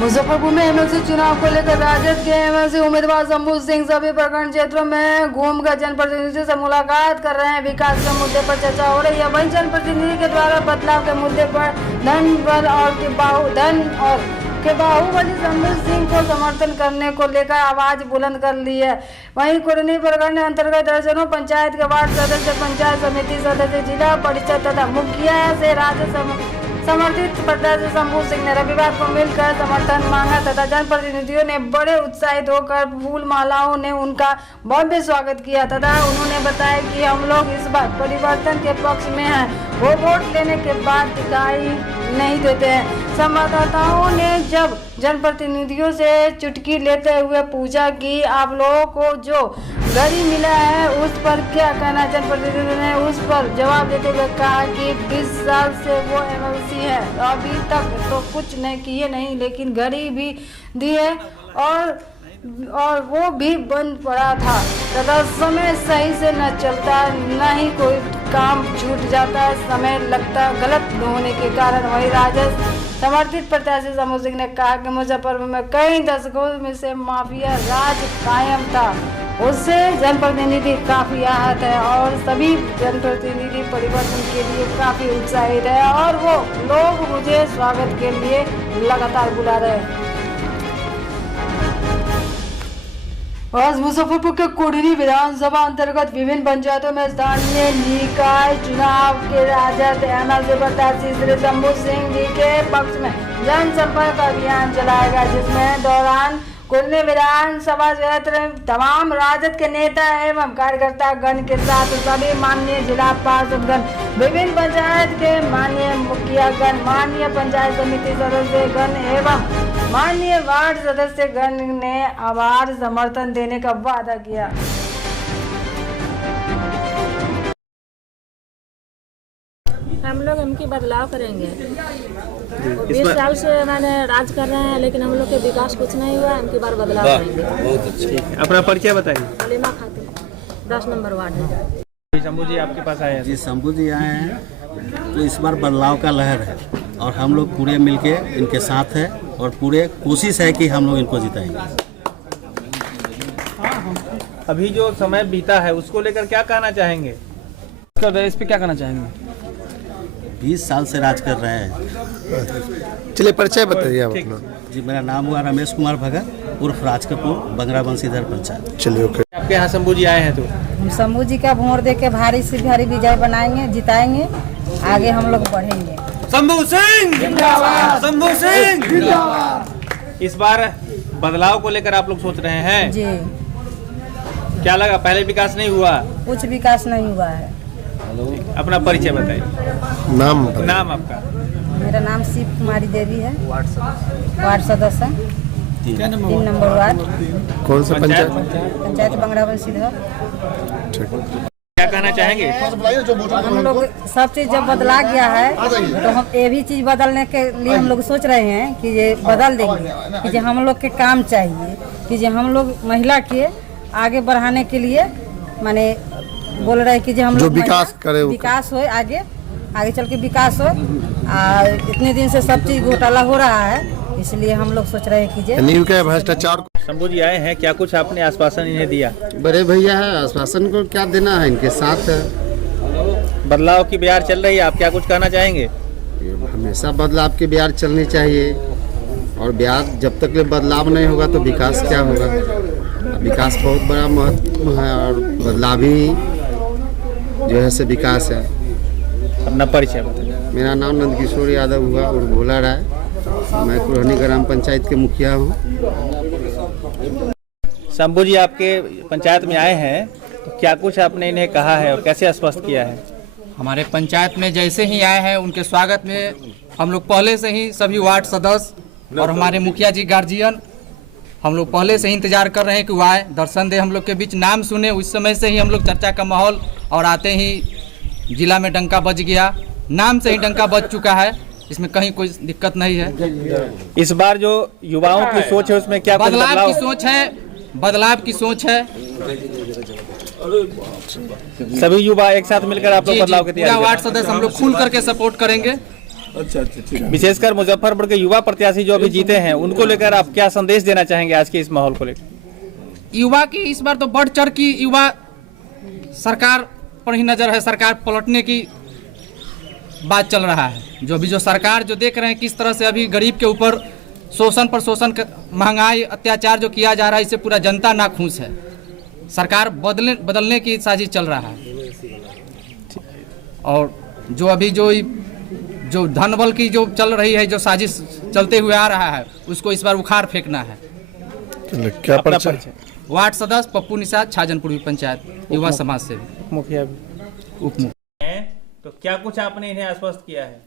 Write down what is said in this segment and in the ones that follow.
मुजफ्फरपुर में एमएलसी चुनाव को लेकर राजद के एमएलसी उम्मीदवार शंभू सिंह सभी प्रखंड क्षेत्रों में घूमकर जनप्रतिनिधियों से मुलाकात कर रहे हैं। विकास के मुद्दे पर चर्चा हो रही है। वहीं जनप्रतिनिधि के द्वारा बदलाव के मुद्दे पर धन बल और के बाहुबली शंभू सिंह को समर्थन करने को लेकर आवाज बुलंद कर ली है। वहीं कुरनी प्रखंड अंतर्गत दर्जनों पंचायत के वार्ड सदस्य, पंचायत समिति सदस्य, जिला परिषद तथा मुखिया से राज्य समर्थित प्रत्याशी शंभू सिंह ने रविवार को मिलकर समर्थन मांगा तथा जनप्रतिनिधियों ने बड़े उत्साहित होकर फूल मालाओं ने उनका भव्य स्वागत किया तथा उन्होंने बताया कि हम लोग इस बार परिवर्तन के पक्ष में हैं। वो वोट लेने के बाद दिखाई नहीं देते हैं। संवाददाताओं ने जब जनप्रतिनिधियों से चुटकी लेते हुए पूछा कि आप लोगों को जो घड़ी मिला है उस पर क्या कहना। जनप्रतिनिधि ने उस पर जवाब देते हुए कहा कि 20 साल से वो एमएलसी है, अभी तक तो कुछ नहीं किए नहीं, लेकिन घड़ी भी दी है और वो भी बंद पड़ा था तथा समय सही से न चलता, न ही कोई काम छूट जाता, समय लगता गलत होने के कारण। वही राजद समर्थित प्रत्याशी शंभू सिंह ने कहा कि मुजफ्फरपुर में कई दशकों में से माफिया राज कायम था, उससे जनप्रतिनिधि काफी आहत है और सभी जनप्रतिनिधि परिवर्तन के लिए काफी उत्साहित है और वो लोग मुझे स्वागत के लिए लगातार बुला रहे हैं। आज मुजफ्फरपुर के कुरनी विधानसभा अंतर्गत विभिन्न पंचायतों में स्थानीय निकाय चुनाव के राजद एमएलसी प्रत्याशी श्री शंभू सिंह जी के पक्ष में जनसंपर्क अभियान चलाया गया, जिसमें दौरान कुरनी विधानसभा क्षेत्र तमाम राजद के नेता एवं कार्यकर्ता गण के साथ सभी माननीय जिला पार्षद गण, विभिन्न पंचायत के माननीय मुखिया गण, माननीय पंचायत समिति सदस्य गण एवं माननीय वार्ड सदस्य गण ने आभार समर्थन देने का वादा किया। हम लोग इनकी बदलाव करेंगे। 20 साल से मैंने राज कर रहे हैं, लेकिन हम लोग के विकास कुछ नहीं हुआ। इनकी बार बदलाव करेंगे। बहुत अच्छा। अपना परिचय बताइए। हलीमा खातून, 10 नंबर वार्ड है। शंभू जी आपके पास आए हैं? जी, शंभू जी आए हैं तो इस बार बदलाव का लहर है और हम लोग पूरे मिलके इनके साथ है और पूरे कोशिश है कि हम लोग इनको जिताएंगे। अभी जो समय बीता है उसको लेकर क्या कहना चाहेंगे? इस पे क्या कहना चाहेंगे? 20 साल से राज कर रहे हैं। चलिए परिचय बताइए आप अपना। जी, मेरा नाम हुआ रमेश कुमार भगत उर्फ राज कपूर, बंगरा बंशीधर पंचायत। चलिए ओके। आपके यहाँ शंभू जी आए हैं तो हम शंभू जी का वोट दे के भारी से भारी विजय बनाएंगे, जिताएंगे, आगे हम लोग बढ़ेंगे। शंभू सिंह जिंदाबाद, शंभू सिंह जिंदाबाद। इस बार बदलाव को लेकर आप लोग सोच रहे हैं जी। क्या लगा, पहले विकास नहीं हुआ? कुछ विकास नहीं हुआ है। अपना परिचय बताइए। नाम आपका? मेरा नाम शिव कुमारी देवी है, वार्ड सदस्य 3 नंबर वार्ड। कौन सा पंचायत? पंचायत बंगरा बंशीधर। क्या कहना चाहेंगे? हम लोग सब चीज जब बदला गया है तो हम ये भी चीज बदलने के लिए हम लोग सोच रहे हैं कि ये बदल देंगे, कि जो हम लोग के काम चाहिए, कि जो हम लोग महिला के आगे बढ़ाने के लिए माने बोल रहे हैं कि जो हम लोग विकास करे, विकास हो, आगे चल के विकास हो। इतने दिन से सब चीज घोटाला हो रहा है, इसलिए हम लोग सोच रहे हैं कि नींव के भ्रष्टाचार। शंभू जी आए हैं, क्या कुछ आपने आश्वासन इन्हें दिया? बड़े भैया है, आश्वासन को क्या देना है, इनके साथ है। बदलाव की बयार चल रही है, आप क्या कुछ कहना चाहेंगे? हमेशा बदलाव की बयार चलनी चाहिए और बयार जब तक ले बदलाव नहीं होगा तो विकास क्या होगा। विकास बहुत बड़ा महत्व है और बदलाव ही जो है से विकास है। अपना परिचय बताइए। मेरा नाम नंदकिशोर यादव हुआ और भोला राय, मैं कुरनी ग्राम पंचायत के मुखिया हूँ। शंभू जी आपके पंचायत में आए हैं तो क्या कुछ आपने इन्हें कहा है और कैसे आश्वस्त किया है? हमारे पंचायत में जैसे ही आए हैं उनके स्वागत में हम लोग पहले से ही सभी वार्ड सदस्य और हमारे मुखिया जी गार्जियन हम लोग पहले से ही इंतजार कर रहे हैं कि वो आए, दर्शन दे, हम लोग के बीच नाम सुने। उस समय से ही हम लोग चर्चा का माहौल, और आते ही जिला में डंका बज गया, नाम से ही डंका बज चुका है, इसमें कहीं कोई दिक्कत नहीं है। इस बार जो युवाओं की सोच है उसमें क्या बदलाव की सोच है, बदलाव की सोच है। सभी युवा एक साथ मिलकर आप लोग बदलाव के तैयारी वार्ड सदस्य हम लोग खुल करके सपोर्ट करेंगे अच्छा ठीक है। विशेषकर मुजफ्फरपुर के युवा प्रत्याशी जो अभी जीते हैं उनको लेकर आप क्या संदेश देना चाहेंगे आज के इस माहौल को लेकर? युवा की इस बार तो बढ़ चढ़ की युवा सरकार पर ही नज़र है, सरकार पलटने की बात चल रहा है। जो अभी जो सरकार जो देख रहे हैं किस तरह से अभी गरीब के ऊपर शोषण पर शोषण, महंगाई, अत्याचार जो किया जा रहा है, इससे पूरा जनता नाखुश है। सरकार बदलने की साजिश चल रहा है। और जो अभी जो धन बल की जो चल रही है, जो साजिश चलते हुए आ रहा है, उसको इस बार उखाड़ फेंकना है। क्या परिचय? वार्ड सदस्य पप्पू निषाद, छाजनपुर पंचायत, युवा समाज से मुखिया उप मुखिया। तो क्या कुछ आपने इन्हें आश्वस्त किया है?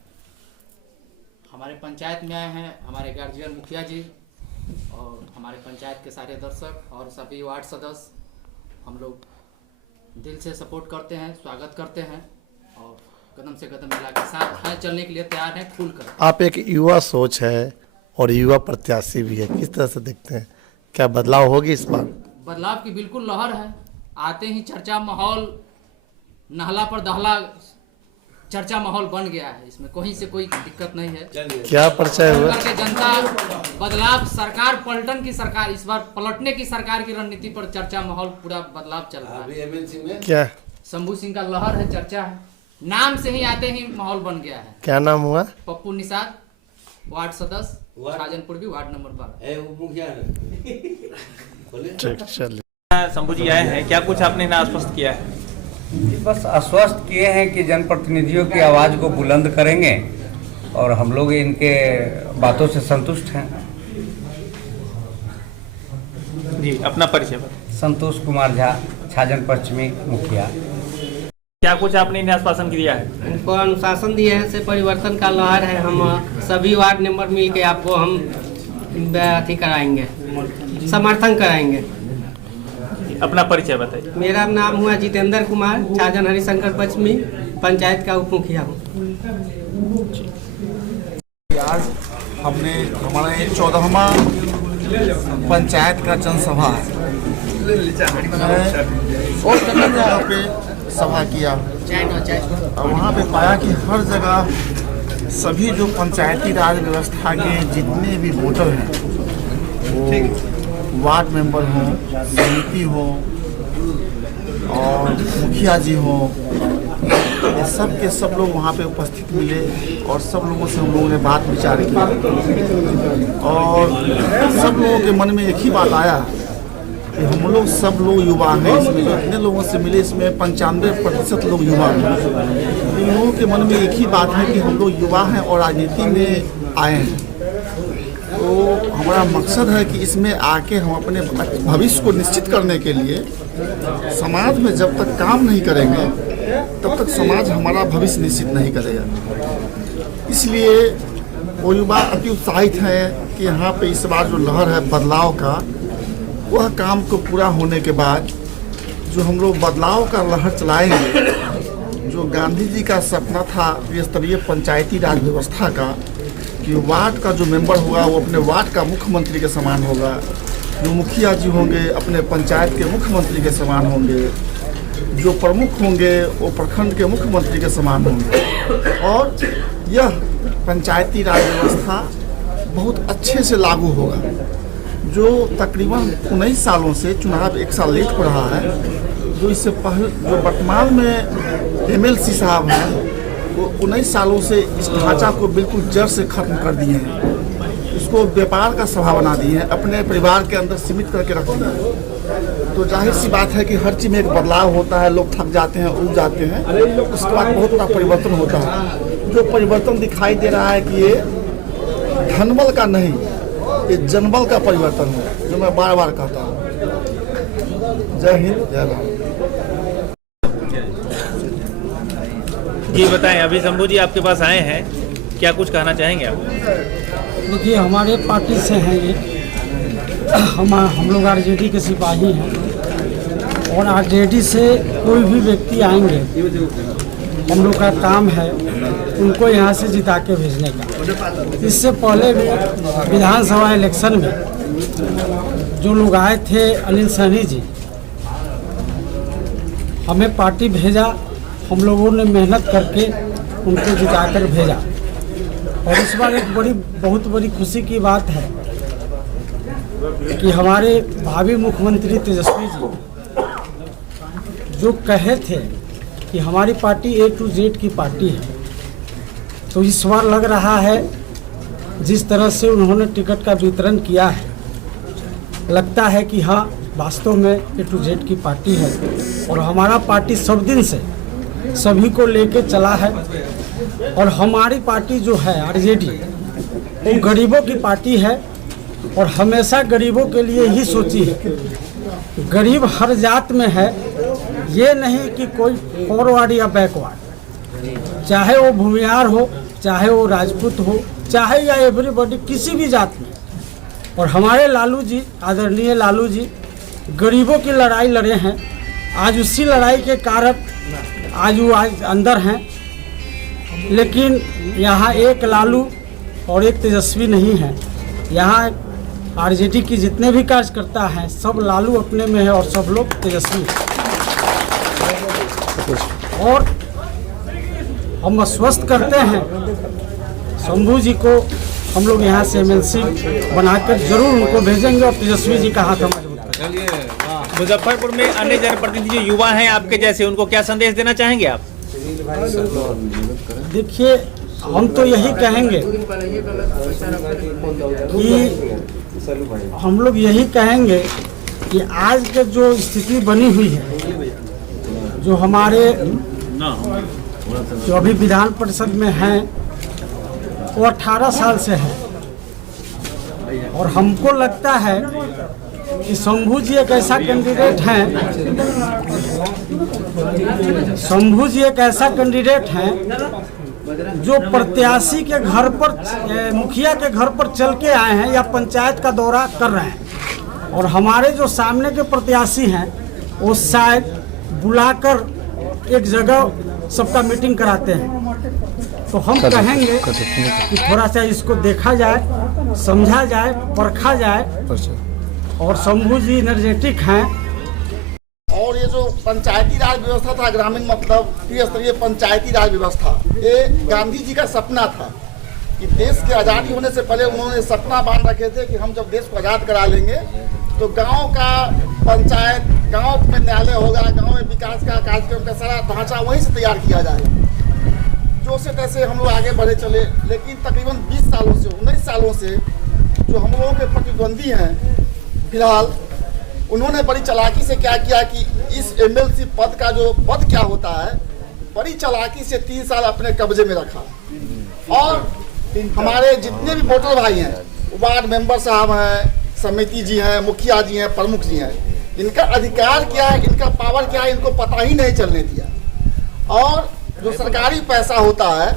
हमारे पंचायत में आए हैं हमारे गार्जियन मुखिया जी और हमारे पंचायत के सारे दर्शक और सभी वार्ड सदस्य। हम लोग दिल से सपोर्ट करते हैं, स्वागत करते हैं और कदम से कदम मिला के साथ हैं, चलने के लिए तैयार हैं खुल कर। आप एक युवा सोच है और युवा प्रत्याशी भी है, किस तरह से देखते हैं, क्या बदलाव होगी इस बार? बदलाव की बिल्कुल लहर है। आते ही चर्चा माहौल, नहला पर दहला चर्चा माहौल बन गया है। इसमें कहीं से कोई दिक्कत नहीं है। क्या परिचय हुआ? के जनता बदलाव, सरकार पलटन की सरकार, इस बार पलटने की सरकार की रणनीति पर चर्चा माहौल, पूरा बदलाव चल रहा है। क्या शंभू सिंह का लहर है, चर्चा है। नाम से ही आते ही माहौल बन गया है। क्या नाम हुआ? पप्पू निषाद, वार्ड सदस्य, छाजनपुर भी, वार्ड नंबर 12। ठीक, चलिए। शंभू जी आए हैं, क्या कुछ आपने इन्हें आश्वस्त किया है? बस आश्वस्त किए हैं कि जनप्रतिनिधियों की आवाज़ को बुलंद करेंगे और हम लोग इनके बातों से संतुष्ट हैं। जी, अपना परिचय बताएं। संतोष कुमार झा, छाजन पश्चिमी मुखिया। क्या कुछ आपने इन्हें आश्वासन दिया है? उनको अनुशासन दिए हैं, से परिवर्तन का लहर है। हम सभी वार्ड मेंबर मिल के आपको हम अथी कराएंगे, समर्थन कराएंगे। अपना परिचय बताइए। मेरा नाम हुआ जितेंद्र कुमार, छाजन हरिशंकर पश्चिमी पंचायत का उप मुखिया हूँ। आज हमने हमारा ये 14वां पंचायत का जनसभा है। और जगह पे सभा किया और वहाँ पे पाया कि हर जगह सभी जो पंचायती राज व्यवस्था के जितने भी वोटर हैं, वो वार्ड मेंबर हों, समिति हो और मुखिया जी हो, ये सब के सब लोग वहाँ पे उपस्थित मिले और सब लोगों से हम लोगों ने बात विचार किया और सब लोगों के मन में एक ही बात आया कि हम लोग सब लोग युवा हैं। इसमें जो इतने लोगों से मिले, इसमें 95% लोग युवा हैं। इन लोगों के मन में एक ही बात है कि हम लोग युवा हैं और राजनीति में आए हैं। तो हमारा मकसद है कि इसमें आके हम अपने भविष्य को निश्चित करने के लिए समाज में जब तक काम नहीं करेंगे तब तक समाज हमारा भविष्य निश्चित नहीं करेगा। इसलिए वो युवा अति उत्साहित हैं कि यहाँ पे इस बार जो लहर है बदलाव का, वह काम को पूरा होने के बाद जो हम लोग बदलाव का लहर चलाएंगे, जो गांधी जी का सपना था त्रिस्तरीय पंचायती राज व्यवस्था का, कि वार्ड का जो मेंबर होगा वो अपने वार्ड का मुख्यमंत्री के समान होगा, जो मुखिया जी होंगे अपने पंचायत के मुख्यमंत्री के समान होंगे, जो प्रमुख होंगे वो प्रखंड के मुख्यमंत्री के समान होंगे और यह पंचायती राज व्यवस्था बहुत अच्छे से लागू होगा। जो तकरीबन 19 सालों से चुनाव 1 साल लेट हो रहा है, जो इससे पहले जो वर्तमान में MLC साहब हैं वो 19 सालों से इस ढांचा को बिल्कुल जड़ से खत्म कर दिए हैं। इसको व्यापार का सभा बना दिए हैं, अपने परिवार के अंदर सीमित करके रख दिए हैं। तो जाहिर सी बात है कि हर चीज़ में एक बदलाव होता है, लोग थक जाते हैं, उब जाते हैं, उसके बाद बहुत बड़ा परिवर्तन होता है। जो परिवर्तन दिखाई दे रहा है कि ये धनबल का नहीं, ये जनबल का परिवर्तन है, जो मैं बार बार कहता हूँ। जय हिंद, जय भारत। जी बताएं, अभी शंभू जी आपके पास आए हैं, क्या कुछ कहना चाहेंगे आप? देखिए, हमारे पार्टी से हैं ये, हम लोग RJD के सिपाही हैं और RJD से कोई भी व्यक्ति आएंगे, हम लोग का काम है उनको यहाँ से जिता के भेजने का। इससे पहले भी विधानसभा इलेक्शन में जो लोग आए थे, अनिल सैनी जी, हमें पार्टी भेजा, हम लोगों ने मेहनत करके उनको जिताकर भेजा और इस बार एक बहुत बड़ी खुशी की बात है कि हमारे भावी मुख्यमंत्री तेजस्वी जी जो कहे थे कि हमारी पार्टी A to Z की पार्टी है, तो इस बार लग रहा है जिस तरह से उन्होंने टिकट का वितरण किया है, लगता है कि हाँ वास्तव में A to Z की पार्टी है। और हमारा पार्टी सब दिन से सभी को लेके चला है और हमारी पार्टी जो है RJD वो गरीबों की पार्टी है और हमेशा गरीबों के लिए ही सोची है। गरीब हर जात में है, ये नहीं कि कोई फॉरवर्ड या बैकवर्ड, चाहे वो भूमिहार हो, चाहे वो राजपूत हो, चाहे या एवरीबॉडी किसी भी जात में। और हमारे लालू जी, आदरणीय लालू जी गरीबों की लड़ाई लड़े हैं। आज उसी लड़ाई के कारण आज वो अंदर हैं, लेकिन यहाँ एक लालू और एक तेजस्वी नहीं है। यहाँ RJD की जितने भी कार्यकर्ता हैं सब लालू अपने में है और सब लोग तेजस्वी हैं। और हम आश्वस्त करते हैं शंभू जी को, हम लोग यहाँ से MLC बनाकर जरूर उनको भेजेंगे और तेजस्वी जी का हाथ हम मजबूत करेंगे। मुजफ्फरपुर में अन्य जनप्रतिनिधि जो युवा हैं आपके जैसे, उनको क्या संदेश देना चाहेंगे आप? देखिए, हम तो यही कहेंगे कि हम लोग यही कहेंगे कि आज के जो स्थिति बनी हुई है, जो हमारे जो अभी विधान परिषद में हैं वो 18 साल से है और हमको लगता है कि शंभू जी एक ऐसा कैंडिडेट हैं, शंभू जी एक ऐसा कैंडिडेट हैं जो प्रत्याशी के घर पर, मुखिया के घर पर चल के आए हैं या पंचायत का दौरा कर रहे हैं। और हमारे जो सामने के प्रत्याशी हैं वो शायद बुलाकर एक जगह सबका मीटिंग कराते हैं। तो हम कहेंगे कि थोड़ा सा इसको देखा जाए, समझा जाए, परखा जाए। और शंभू जी एनर्जेटिक हैं। और ये जो पंचायती राज व्यवस्था था, ग्रामीण मतलब त्रिस्तरीय पंचायती राज व्यवस्था, ये गांधी जी का सपना था कि देश के आज़ादी होने से पहले उन्होंने सपना बांध रखे थे कि हम जब देश को आज़ाद करा लेंगे तो गांव का पंचायत, गांव में न्यायालय होगा, गांव में विकास का कार्यक्रम का सारा ढांचा वहीं से तैयार किया जाएगा। जो से तैसे हम लोग आगे बढ़े चले, लेकिन तकरीबन 20 सालों से, 19 सालों से जो हम लोगों के प्रतिद्वंदी हैं फिलहाल, उन्होंने बड़ी चालाकी से क्या किया कि इस MLC पद का जो पद क्या होता है, बड़ी चालाकी से 3 साल अपने कब्जे में रखा। और हमारे जितने भी वोटर भाई हैं, वार्ड मेंबर साहब हैं, समिति जी हैं, मुखिया जी हैं, प्रमुख जी हैं, इनका अधिकार क्या है, इनका पावर क्या है, इनको पता ही नहीं चलने दिया। और जो सरकारी पैसा होता है,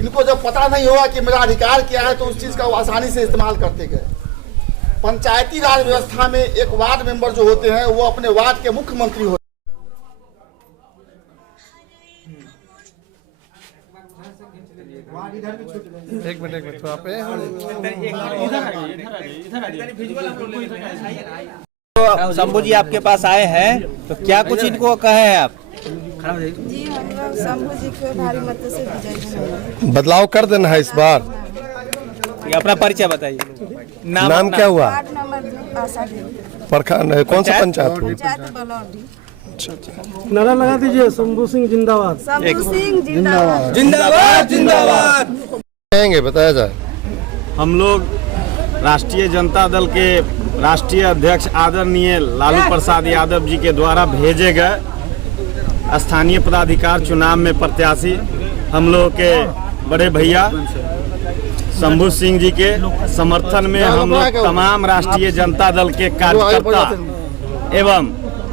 इनको जब पता नहीं होगा कि मेरा अधिकार क्या है, तो उस चीज़ का वो आसानी से इस्तेमाल करते गए। पंचायती राज व्यवस्था में एक वार्ड मेंबर जो होते हैं वो अपने वार्ड के मुख्यमंत्री होते हैं। एक मिनट तो आप तो शंभू जी आपके पास आए हैं, तो क्या कुछ इनको कहे हैं आप? जी, हम लोग शंभू जी को भारी मत से विजयी बदलाव कर देना है इस बार। अपना परिचय बताइए। नाम क्या हुआ? वार्ड नंबर 62 प्रखंड कौन सा पंचायत? नारा लगा दीजिए, शंभू सिंह जिंदाबाद। शंभू सिंह जिंदाबाद। जिंदाबाद जिंदाबाद। कहेंगे, बताया जाए। हम लोग राष्ट्रीय जनता दल के राष्ट्रीय अध्यक्ष आदरणीय लालू प्रसाद यादव जी के द्वारा भेजे गए स्थानीय पदाधिकार चुनाव में प्रत्याशी हम लोग के बड़े भैया शंभू सिंह जी के समर्थन में हम लोग तमाम राष्ट्रीय जनता दल के कार्यकर्ता एवं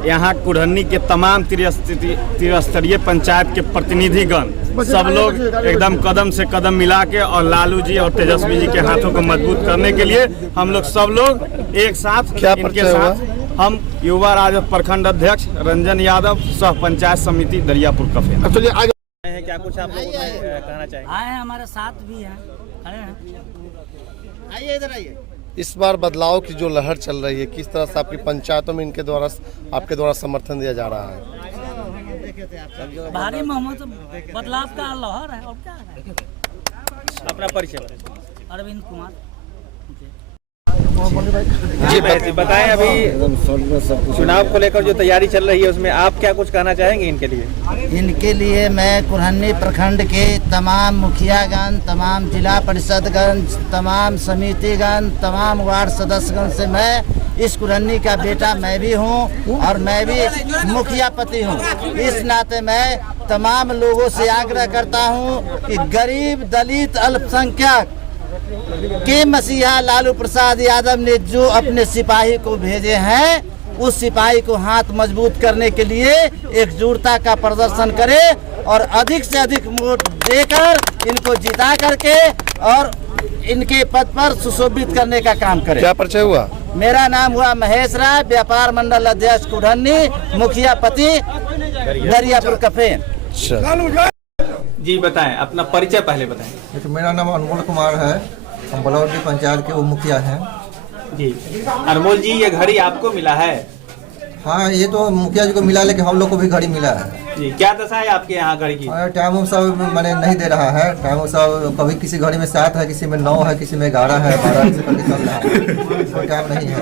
यहाँ कुढ़नी के तमाम त्रिस्तरीय पंचायत के प्रतिनिधिगण सब लोग एकदम कदम से कदम मिला के और लालू जी और तेजस्वी जी के हाथों को मजबूत करने के लिए हम लोग सब लोग एक साथ इनके साथ हम युवा राजद प्रखंड अध्यक्ष रंजन यादव सह पंचायत समिति दरियापुर कफे। चलिए आगे क्या कुछ आप लोगों को कहना चाहिए? आए हैं, हमारे साथ भी हैं, खड़े हैं। आइए इधर आइए। इस बार बदलाव की जो लहर चल रही है, किस तरह से आपकी पंचायतों में इनके द्वारा, आपके द्वारा समर्थन दिया जा रहा है? भारी मोहम्मद बदलाव का लहर है और क्या है। अपना परिचय अरविंद कुमार। जी भाई बताएं, अभी चुनाव को लेकर जो तैयारी चल रही है उसमें आप क्या कुछ कहना चाहेंगे इनके लिए? इनके लिए मैं कुरहनी प्रखंड के तमाम मुखियागण, तमाम जिला परिषदगण, तमाम समितिगण, तमाम वार्ड सदस्यगण से मैं इस कुरहनी का बेटा मैं भी हूं और मैं भी मुखिया पति हूं। इस नाते मैं तमाम लोगों से आग्रह करता हूं कि गरीब, दलित, अल्पसंख्यक के मसीहा लालू प्रसाद यादव ने जो अपने सिपाही को भेजे हैं, उस सिपाही को हाथ मजबूत करने के लिए एकजुटता का प्रदर्शन करे और अधिक से अधिक वोट देकर इनको जिता करके और इनके पद पर सुशोभित करने का काम करे। क्या परिचय हुआ? मेरा नाम हुआ महेश राय, व्यापार मंडल अध्यक्ष कुरहनी, मुखिया पति दरियापुर कफेन। जी बताएं, अपना परिचय पहले बताएं। तो मेरा नाम अनमोल कुमार है, हम बलौटी पंचायत के उप मुखिया हैं। जी अनमोल जी, ये घड़ी आपको मिला है? हाँ, ये तो मुखिया जी को मिला, लेकिन हम लोग को भी घड़ी मिला है। जी, क्या दशा है आपके यहाँ घड़ी की? टाइम सब मैंने नहीं दे रहा है। टाइम सब कभी किसी घड़ी में 7 है, किसी में 9 है, किसी में 11 है, 12 से करके चल रहा है, कोई टाइम नहीं है।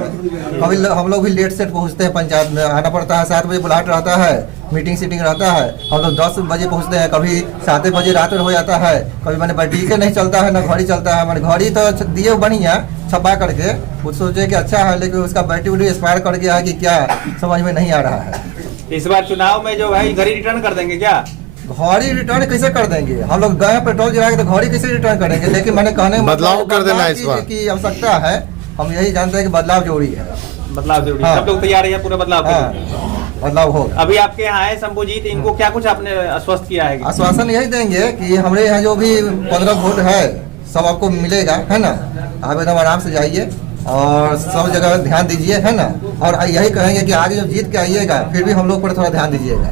कभी हम लोग भी लेट सेट पहुँचते हैं, पंचायत में आना पड़ता है। 7 बजे बुलाहट रहता है, मीटिंग सीटिंग रहता है, हम लोग 10 बजे पहुँचते हैं, कभी 7 बजे रात में हो जाता है। कभी मैंने बैटरी के नहीं चलता है, ना घड़ी चलता है। मैंने घड़ी तो दिए बढ़िया छपा करके, वो सोचे कि अच्छा है, लेकिन उसका बैटरी वैटरी एक्सपायर कर गया है कि क्या, समझ में नहीं आ रहा है। इस बार चुनाव में जो है घड़ी रिटर्न कर देंगे क्या? घड़ी रिटर्न कैसे कर देंगे? हम लोग गए पेट्रोल गिराएंगे तो घड़ी कैसे रिटर्न करेंगे? लेकिन मैंने कहने बदलाव कर देना इस बार की आवश्यकता है। हम यही जानते हैं कि बदलाव जरूरी है। बदलाव जरूरी है, सब लोग तैयार है पूरा बदलाव हाँ, बदलाव होगा। अभी आपके यहाँ आए शंभूजीत, इनको क्या कुछ आपने आश्वस्त किया है? आश्वासन यही देंगे कि हमारे यहाँ जो भी 15 वोट है सब आपको मिलेगा, है ना। आप एकदम आराम से जाइए और सब जगह ध्यान दीजिए, है ना। और यही कहेंगे कि आगे जब जीत के आइएगा फिर भी हम लोग पर थोड़ा ध्यान दीजिएगा।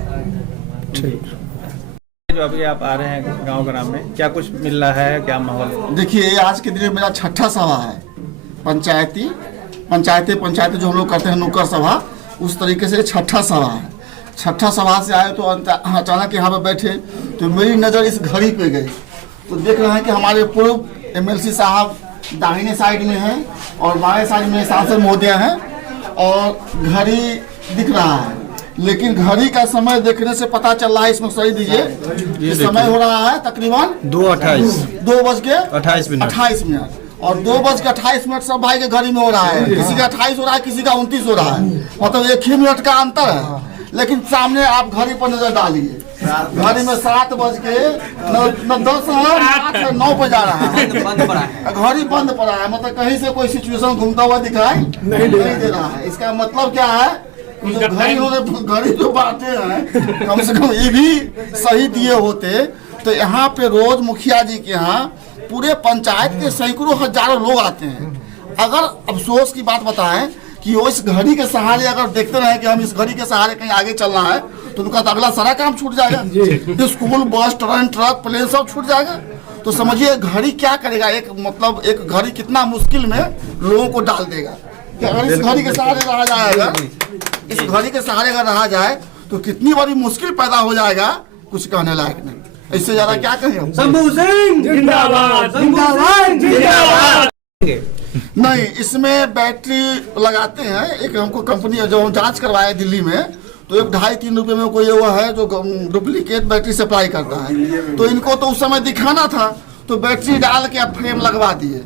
जो अभी आप आ रहे हैं गांव ग्राम में, क्या कुछ मिल रहा है, क्या माहौल? देखिए, आज के दिन में मेरा 6ठा सभा है। पंचायती जो हम लोग करते हैं नुक्कड़ सभा, उस तरीके से 6ठा सभा है। 6ठा सभा से आए तो अचानक यहाँ पे बैठे तो मेरी नज़र इस घड़ी पे गई। तो देख रहे हैं कि हमारे पूर्व MLC साहब दाहिने साइड में हैं और बाएं साइड में सांसद महोदय हैं और घड़ी दिख रहा है। लेकिन घड़ी का समय देखने से पता चल रहा है, इसमें सही दीजिए, समय हो रहा है तकरीबन 2:28 मिनट और 2:28 सब भाई के घड़ी में हो रहा है। किसी का 28 हो रहा है, किसी का 29 हो रहा है, मतलब 1 ही मिनट का अंतर है। लेकिन सामने आप घड़ी पर नजर डालिए, घड़ी में 7 बज के 10 है, 9 पे जा रहा है, घड़ी बंद पड़ा है। मतलब कहीं से कोई सिचुएशन घूमता हुआ दिखाई नहीं दे रहा है। इसका मतलब क्या है? घड़ी जो बांटे हैं, कम से कम ये भी सही दिए होते तो यहाँ पे रोज मुखिया जी के यहाँ पूरे पंचायत के सैकड़ों हजारों लोग आते हैं। अगर अफसोस की बात बताएं कि वो इस घड़ी के सहारे अगर देखते रहे कि हम इस घड़ी के सहारे कहीं आगे चलना है तो उनका तो अगला सारा काम छूट जाएगा। स्कूल, बस, ट्रेन, ट्रक, प्लेन सब छूट जाएगा। तो समझिए घड़ी क्या करेगा, एक घड़ी कितना मुश्किल में लोगों को डाल देगा। कि अगर इस घड़ी के सहारे रहा जाएगा, इस घड़ी के सहारे अगर रहा जाए तो कितनी बड़ी मुश्किल पैदा हो जाएगा, कुछ कहने लायक नहीं। इससे ज्यादा क्या कहें? शंभू सिंह जिंदाबाद, जिंदाबाद, जिंदाबाद। नहीं, इसमें बैटरी लगाते हैं। एक हमको कंपनी है जो हम जांच करवाए दिल्ली में, तो 2.5-3 रुपए में कोई वो है जो डुप्लीकेट बैटरी सप्लाई करता है। तो इनको तो उस समय दिखाना था, तो बैटरी डाल के अब फ्रेम लगवा दिए।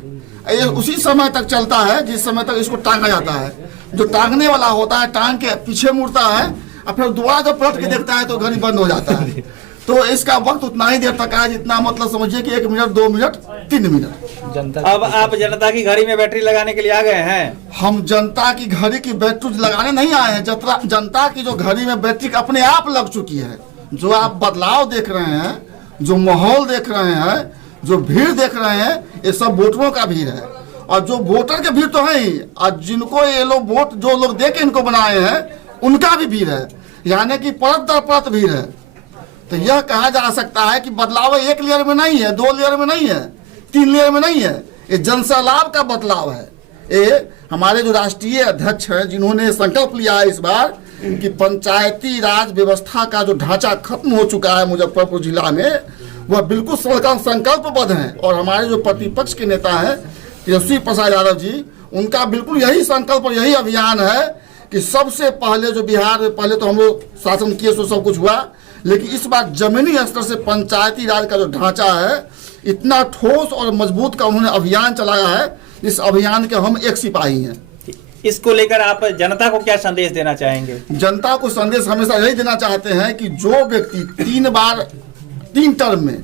ये उसी समय तक चलता है जिस समय तक इसको टांगा जाता है। जो टांगने वाला होता है टांग के पीछे मुड़ता है और फिर दोबारा जब पलट के देखता है तो घड़ी बंद हो जाता है। तो इसका वक्त उतना ही देर तक है जितना, मतलब समझिए कि 1 मिनट, 2 मिनट, 3 मिनट। अब आप जनता की घड़ी में बैटरी लगाने के लिए आ गए हैं? हम जनता की घड़ी की बैटरी लगाने नहीं आए हैं। जनता की जो घड़ी में बैटरी अपने आप लग चुकी है। जो आप बदलाव देख रहे हैं, जो माहौल देख रहे हैं, जो भीड़ देख रहे हैं, ये सब वोटरों का भीड़ है। और जो वोटर के भीड़ तो है ही, और जिनको ये लोग वोट जो लोग दे के इनको बनाए हैं उनका भी भीड़ है, यानी कि परत दर परत भीड़ है। तो यह कहा जा सकता है कि बदलाव 1 लेयर में नहीं है, 2 लेयर में नहीं है, 3 लेयर में नहीं है, ये जनसैलाब का बदलाव है। ये हमारे जो राष्ट्रीय अध्यक्ष हैं जिन्होंने संकल्प लिया है इस बार कि पंचायती राज व्यवस्था का जो ढांचा खत्म हो चुका है मुजफ्फरपुर जिला में, वह बिल्कुल संकल्पबद्ध हैं। और हमारे जो प्रतिपक्ष के नेता हैं तेजस्वी प्रसाद यादव जी, उनका बिल्कुल यही संकल्प और यही अभियान है कि सबसे पहले जो बिहार में पहले तो हम लोग शासन किए तो सब कुछ हुआ, लेकिन इस बार जमीनी स्तर से पंचायती राज का जो ढांचा है इतना ठोस और मजबूत का उन्होंने अभियान चलाया है, इस अभियान के हम एक सिपाही हैं। इसको लेकर आप जनता को क्या संदेश देना चाहेंगे? जनता को संदेश हमेशा यही देना चाहते हैं कि जो व्यक्ति 3 टर्म में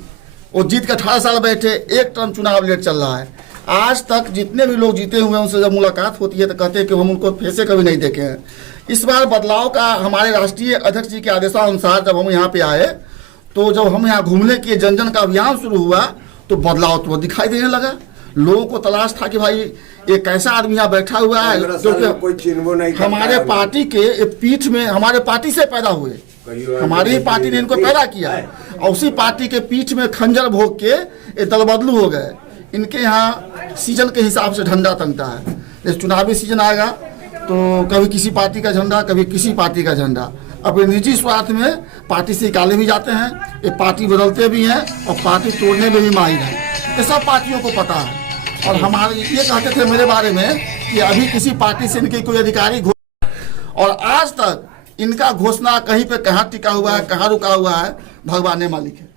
वो जीत के 18 साल बैठे, 1 टर्म चुनाव लेट चल रहा है, आज तक जितने भी लोग जीते हुए हैं उनसे जब मुलाकात होती है तो कहते हैं कि हम उनको फेसे कभी नहीं देखे हैं। इस बार बदलाव का हमारे राष्ट्रीय अध्यक्ष जी के आदेशानुसार जब हम यहाँ पे आए तो जब हम यहाँ घूमने के जन का अभियान शुरू हुआ तो बदलाव तो दिखाई देने लगा। लोगों को तलाश था कि भाई एक ऐसा आदमी यहाँ बैठा हुआ है क्योंकि हमारे पार्टी के पीठ में हमारे पार्टी से पैदा हुए, हमारी ही पार्टी ने इनको पैदा किया और उसी पार्टी के पीठ में खंजर भोग के ये दलबदलू हो गए। इनके यहाँ सीजन के हिसाब से झंडा तंगता है। जैसे चुनावी सीजन आएगा तो कभी किसी पार्टी का झंडा, कभी किसी पार्टी का झंडा, अपने निजी स्वार्थ में पार्टी से निकाले भी जाते हैं, ये पार्टी बदलते भी हैं और पार्टी तोड़ने में भी माहिर हैं। ये सब पार्टियों को पता है। और हमारे ये कहते थे मेरे बारे में कि अभी किसी पार्टी से इनके कोई अधिकारी और आज तक इनका घोषणा कहीं पे कहाँ टिका हुआ है, कहाँ रुका हुआ है, भगवान ने मालिक है।